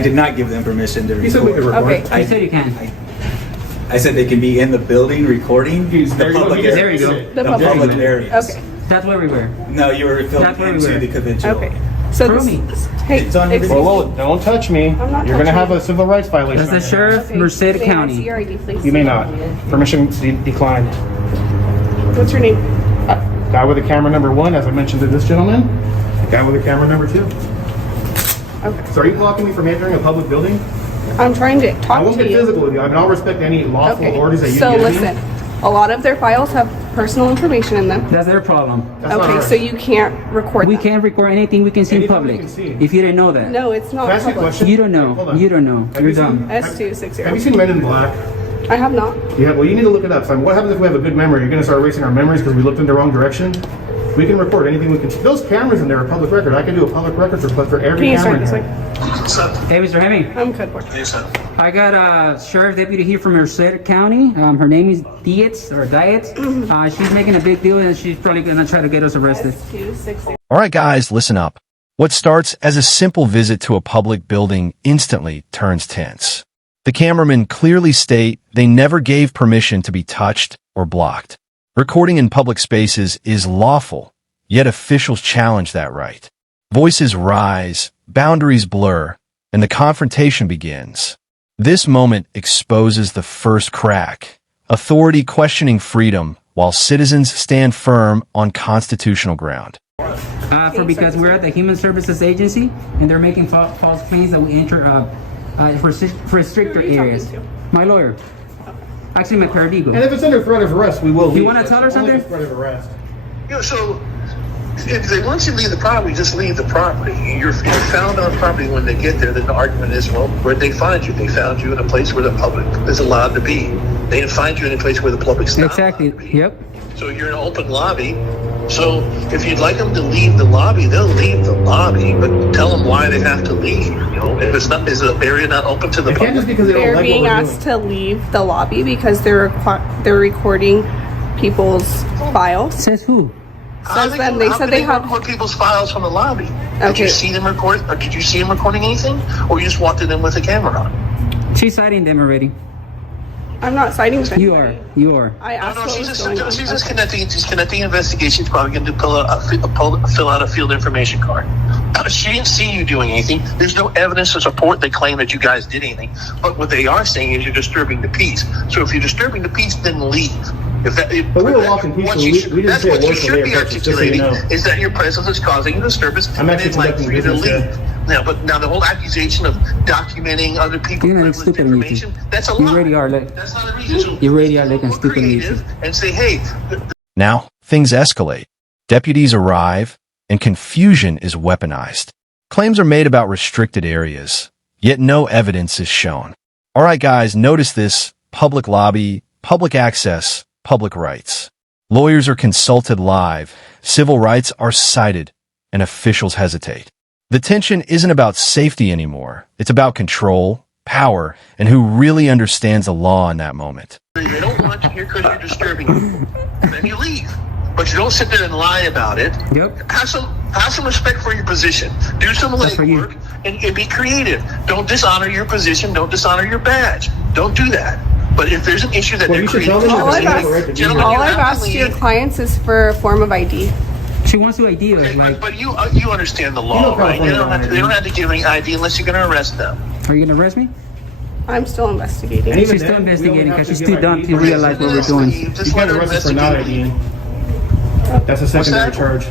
I did not give them permission to You said we could record. record. Okay. I said you can. I said they can be in the building recording the public There areas. you go. The The public areas. Okay. That's where we were. No, you were That's filmed where we into were. the conventional. Okay. So Prove me. Hey, It's on your excuse video. me. Whoa, don't touch me. I'm not You're going to have touching a civil rights violation. That's the on your hands. sheriff, Merced May I see County. your ID, please? You may not. Permission declined. What's your name? Guy with the camera number 1, as I mentioned to this gentleman. Guy with the camera number 2. Okay. So are you blocking me from entering a public building? I'm trying to I talk won't to get you. physical with you. I mean, I'll respect any lawful Okay. orders that you So give listen, me. a lot of their files have personal information in them. That's their problem. That's not Okay, ours. so you can't record We them. can't record anything we can see in Anything we public. can see. If you didn't know that. No, it's not Can I ask you a public. question? You don't Hold know. on. You don't know. Have You're you seen- dumb. S260. Have you seen Men in Black? I have not. Yeah, well, you need to look it up. So what happens if we have a good memory? You're going to start erasing our memories because we looked in the wrong direction? We can record anything we can. Those cameras in there are public record. I can do a public records request for every Can you camera start in this here. way? Hey, Mr. Hemming. I'm good. Boy. I got a sheriff deputy here from Merced County. Her name is Dietz or Dietz. She's making a big deal and she's probably gonna try to get us arrested. S260. All right, guys, listen up. What starts as a simple visit to a public building instantly turns tense. The cameramen clearly state they never gave permission to be touched or blocked. Recording in public spaces is lawful, yet officials challenge that right. Voices rise, boundaries blur, and the confrontation begins. This moment exposes the first crack. Authority questioning freedom while citizens stand firm on constitutional ground. Because we're at the Human Services Agency and they're making false claims that we enter for stricter Who are you talking areas. to? My lawyer. Actually, my And paralegal. if it's under threat of arrest, we will leave. You wanna tell her It's only something? for threat of arrest. So if they want you to leave the property, just leave the property. You're found on property when they get there. Then the argument is, well, where'd they find you? They found you in a place where the public is allowed to be. They didn't find you in a place where the public's not Exactly. allowed to be. Yep. So you're in an open lobby. So if you'd like them to leave the lobby, they'll leave the lobby, but tell them why they have to leave. You know, if it's not, is the area not open to the It can't just public? because they don't They're like being what we're asked doing. to leave the lobby because they're recording people's files. Says who? Says them. They said they have. record people's files from the lobby. Did Okay. you see them record? Or did you see them recording anything, or you just walked in them with a camera on? She's citing them already. I'm not citing them. You are. You are. I No, asked no, what she's was just, going on. she's just Okay. connecting. She's connecting investigations. Probably going to fill out a field information card. She didn't see you doing anything. There's no evidence to support they claim that you guys did anything. But what they are saying is you're disturbing the peace. So if you're disturbing the peace, then leave. But we were walking peacefully. We didn't that's say a what you word till should they be approached us, just so you articulating know. is that your presence is causing a disturbance. I'm and actually they'd like conducting for you to business leave. Now the whole accusation of documenting other people's You're not privileged stupid, information, Nathan. that's a You lie. already are, like- That's not a reason. So You already are looking we're stupid, creative Nathan. and say, hey, Now, things escalate. Deputies arrive, and confusion is weaponized. Claims are made about restricted areas, yet no evidence is shown. All right, guys, notice this. Public lobby, public access, public rights. Lawyers are consulted live, civil rights are cited, and officials hesitate. The tension isn't about safety anymore. It's about control, power, and who really understands the law in that moment. they don't want you here because you're disturbing people. Then you leave. But you don't sit there and lie about it. Yep. Have some respect for your position. Do some That's for you. legwork and be creative. Don't dishonor your position. Don't dishonor your badge. Don't do that. But if there's an issue that Well, they're you should creating, tell them All that I've they have a right to be Gentlemen, here. All you I've have to asked your leave. clients is for a form of ID. She wants to ID us. Okay, Like, but you understand the law, You know right? They California don't have to give any ID unless you're going to arrest them. are you gonna arrest me? I'm still investigating. And even She's still then, we investigating don't have because to she's give too dumb ID. to realize what we're doing. You Just can't let her arrest us for not investigate. IDing. That's a secondary that? charge.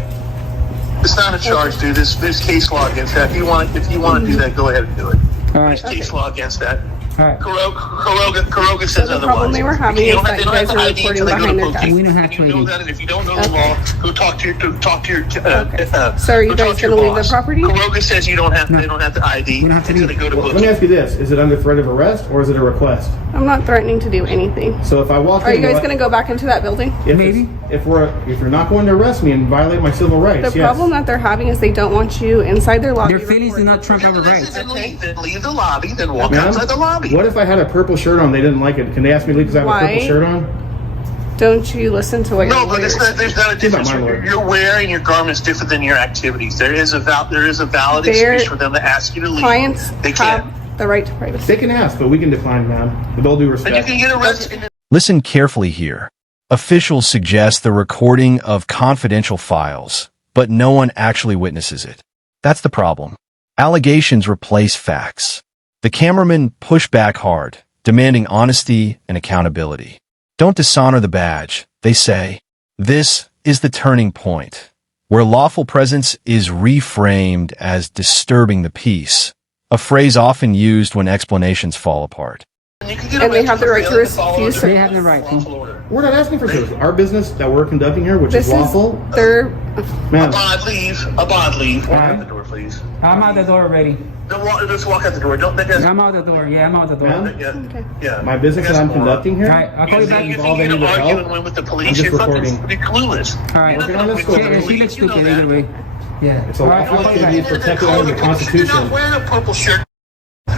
It's not a charge, dude. There's case law against that. If you want to do that, go ahead and do it. All right. There's case law against that. All right. Kuroga says So the otherwise. problem they were having They is don't that they don't you have guys to are ID recording until they go behind to their book. back. We don't have to You know ID. that, and if you don't know the Okay. law, go talk to your Okay. So are you go guys talk to your gonna leave the boss. property? Kuroga says you don't have. They don't have to ID We don't have to until they leave. go to Well, book. let me ask you this. Is it under threat of arrest or is it a request? I'm not threatening to do anything. So if I walk Are in... you guys going to go back into that building? Maybe. If you're not going to arrest me and violate my civil rights, The yes. problem that they're having is they don't want you inside their lobby. Their feelings do recording. not trump our rights. Then leave the lobby. Then walk Ma'am, outside the lobby. what if I had a purple shirt on, they didn't like it? Can they ask me to leave because I have a Why? purple shirt on? Don't you listen to what your No, but lawyers there's not a difference. my lawyer. Your wearing your garment is different than your activities. There is a valid Their excuse for them to ask you to leave. clients They can't. the right to privacy. They can ask, but we can decline, ma'am. With all due And you respect. can get arrested. Listen carefully here. Officials suggest the recording of confidential files, but no one actually witnesses it. That's the problem. Allegations replace facts. The cameramen push back hard, demanding honesty and accountability. Don't dishonor the badge, they say. This is the turning point, where lawful presence is reframed as disturbing the peace, a phrase often used when explanations fall apart. And they have the right to refuse. They have the right to. We're not asking for service. Our business that we're conducting here, which This is is lawful, their. A ma'am. bond leave. A bond leave. Walk out the door, please. I'm out the door already. Don't walk, just walk out the door. Don't make us. I'm out the door. Yeah, I'm out the door. Ma'am? Yeah. Yeah. My business that I'm conducting here. All right, I'll call you back. You Involve think any you're help? arguing with the I'm police? just You're fucking recording. clueless. All right. Working on this story. She looks You know stupid that. either way. Yeah. It's a All right, lawful I'll call you activity back. protected under the You're Constitution. not wearing a purple shirt.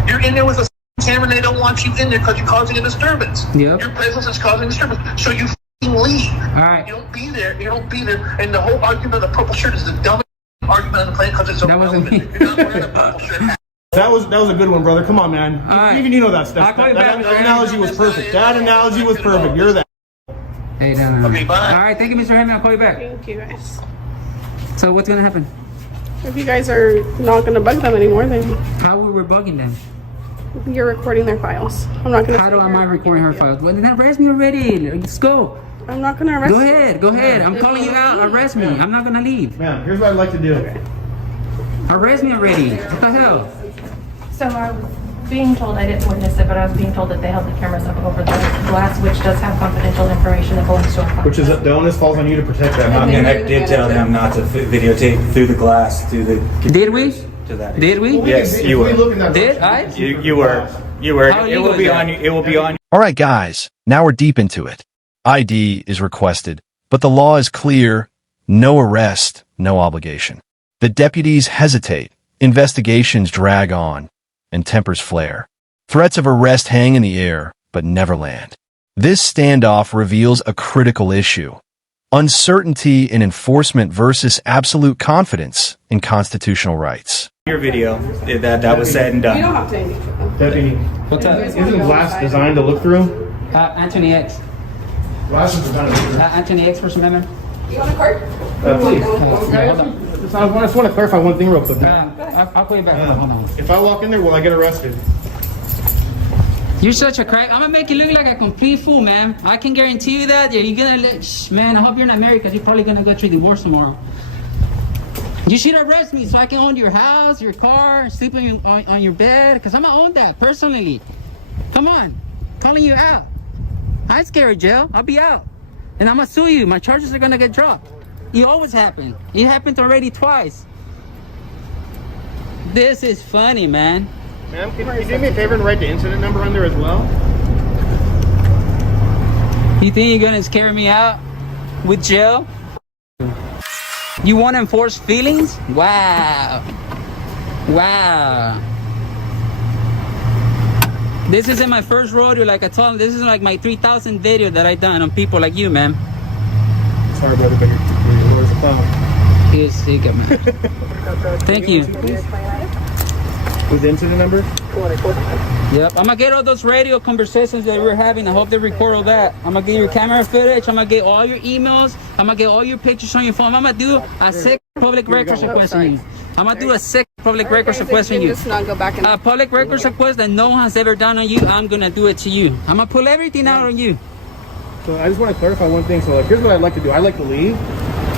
You're in there with a camera and they don't want you in there because you're causing a disturbance. Yep. Your presence is causing a disturbance. So you fucking leave. All right. You don't be there. You don't be there. And the whole argument of the purple shirt is the dumbest argument on the planet because it's so That wasn't irrelevant. me. You're not wearing a purple shirt. That was a good one, brother. Come on, man. All right. Even you know that stuff. I'll call you That back. analogy was perfect. That analogy was perfect. You're that. Hey, no. Okay, bye. All right, thank you, Mr. Hammond. I'll call you back. Thank you guys. So what's gonna happen? If you guys are not going to bug them anymore, then How we were bugging them? you're recording their files. I'm not going to. How am I recording her files? Well, then arrest me already. Let's go. I'm not going to arrest Go you. ahead. Go ahead. I'm calling you out. Arrest me. I'm not gonna leave. Ma'am, here's what I'd like to do. Arrest me already. What the hell? So I was being told, I didn't witness it, but I was being told that they held the cameras up over the glass, which does have confidential information that belongs to our Which is the onus falls on you to protect that. Not me. And I did tell them not to videotape through the glass, through the. Did we? To that. Did we? Yes, you were. Did I? You were. You were. How It will illegal be is on that? you. It will be on. All right, guys, now we're deep into it. ID is requested, but the law is clear. No arrest, no obligation. The deputies hesitate. Investigations drag on, and tempers flare. Threats of arrest hang in the air, but never land. This standoff reveals a critical issue: uncertainty in enforcement versus absolute confidence in constitutional rights. Your video. That was said and You don't done. have to anything for them. Deputy, What's up? isn't glass designed to look through? Anthony X. Glass is designed to look through. Anthony X, First Amendment. You want a card? Please. Yeah, hold on. I just want to clarify one thing real quick. I'll call you back. Hold on. If I walk in there, will I get arrested? You're such a crack. I'm gonna make you look like a complete fool, man. I can guarantee you that. You're gonna look, man. I hope you're not married because you're probably gonna go through divorce tomorrow. You should arrest me so I can own your house, your car, sleep on your bed, because I'm gonna own that personally. Come on, calling you out. I ain't scared of jail. I'll be out, and I'm gonna sue you. My charges are gonna get dropped. It always happen. It happened already twice. This is funny, man. Ma'am, can you do me a favor and write the incident number on there as well? You think you're gonna scare me out with jail? You want to enforce feelings? Wow. Wow. This isn't my first rodeo, like I told him. This is like my 3,000 video that I done on people like you, man. Sorry, brother, but your lawyer's a clown. He's sick, man. Thank you. With the incident number? Yep, I'm gonna get all those radio conversations that we're having. I hope they record all that. I'm gonna get your camera footage. I'm gonna get all your emails. I'm gonna get all your pictures on your phone. I'm gonna do a sick public records request on you. I'm gonna do a sick public records request on you. Just not go back and. A public records request that no one has ever done on you. I'm gonna do it to you. I'm gonna pull everything out on you. So I just want to clarify one thing. So like, here's what I'd like to do. I'd like to leave,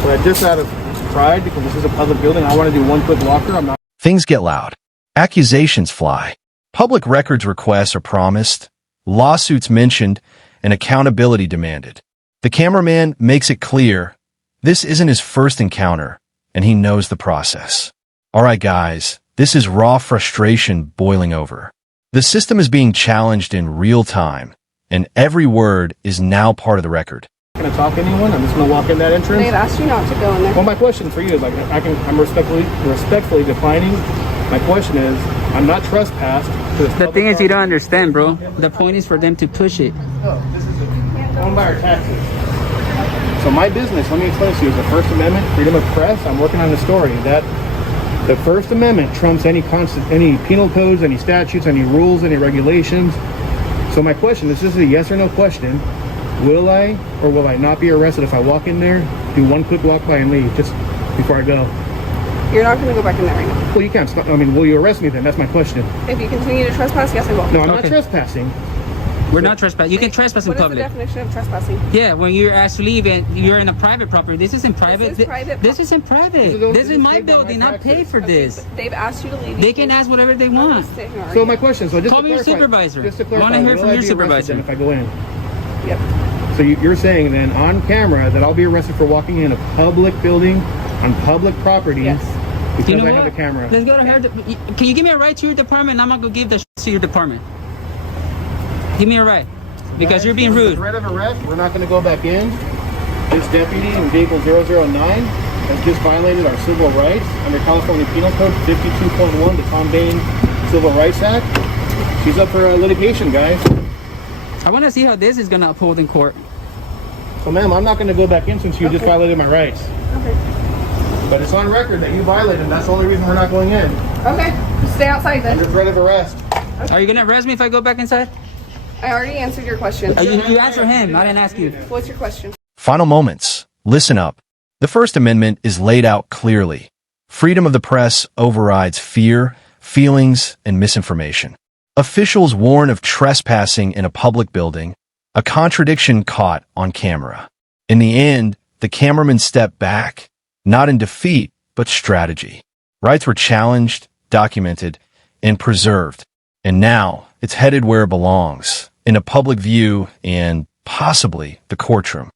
but just out of pride, because this is a public building, I want to do one quick walker. I'm not. Things get loud. Accusations fly. Public records requests are promised, lawsuits mentioned, and accountability demanded. The cameraman makes it clear this isn't his first encounter, and he knows the process. All right, guys, this is raw frustration boiling over. The system is being challenged in real time, and every word is now part of the record. I'm not going to talk to anyone. I'm just going to walk in that They entrance. had asked you not to go in there. Well, my question for you is like, I'm respectfully declining. My question is, I'm not trespassed. The thing is, you don't understand, bro. The point is for them to push it. This is owned by our taxes. So my business, let me explain to you, is the First Amendment, freedom of press. I'm working on the story that The First Amendment trumps any penal codes, any statutes, any rules, any regulations. So my question is, this is a yes or no question. Will I or will I not be arrested if I walk in there, do one quick walk by and leave just before I go? You're not going to go back in there right now. Well, you can't stop. I mean, will you arrest me then? That's my question. If you continue to trespass, yes, I will. No, I'm not Okay. trespassing. We're not trespassing. You can trespass in What is the public. definition of trespassing? Yeah, when you're asked to leave and you're in a private property. This isn't private. This is private This isn't private. This This is is my paid by my building. I taxes. paid for Okay, this. but they've asked you to leave. They can ask whatever they want. So my question, so just Call to me your clarify, supervisor. Just to I wanna clarify, hear will from I your be arrested supervisor. then if I go in? Yep. So you're saying then on camera that I'll be arrested for walking in a public building on public property Yes. because You know I what? have a camera. Let's go to her. Can you give me a ride to your department? I'm not gonna give the to your department. Give me a ride because you're being Under rude. threat of arrest, we're not going to go back in. This deputy in vehicle 009 has just violated our civil rights under California Penal Code 52.1, the Tom Bain Civil Rights Act. She's up for litigation, guys. I want to see how this is gonna uphold in court. So, ma'am, I'm not going to go back in since you just violated my rights. Okay. But it's on record that you violated, and that's the only reason we're not going in. Okay. Stay outside then. Under threat of arrest. Are you gonna arrest me if I go back inside? I already answered your question. You answer him. I didn't ask you. What's your question? Final moments. Listen up. The First Amendment is laid out clearly. Freedom of the press overrides fear, feelings, and misinformation. Officials warn of trespassing in a public building, a contradiction caught on camera. In the end, the cameraman stepped back, not in defeat, but strategy. Rights were challenged, documented, and preserved. And now, it's headed where it belongs, in a public view and possibly the courtroom.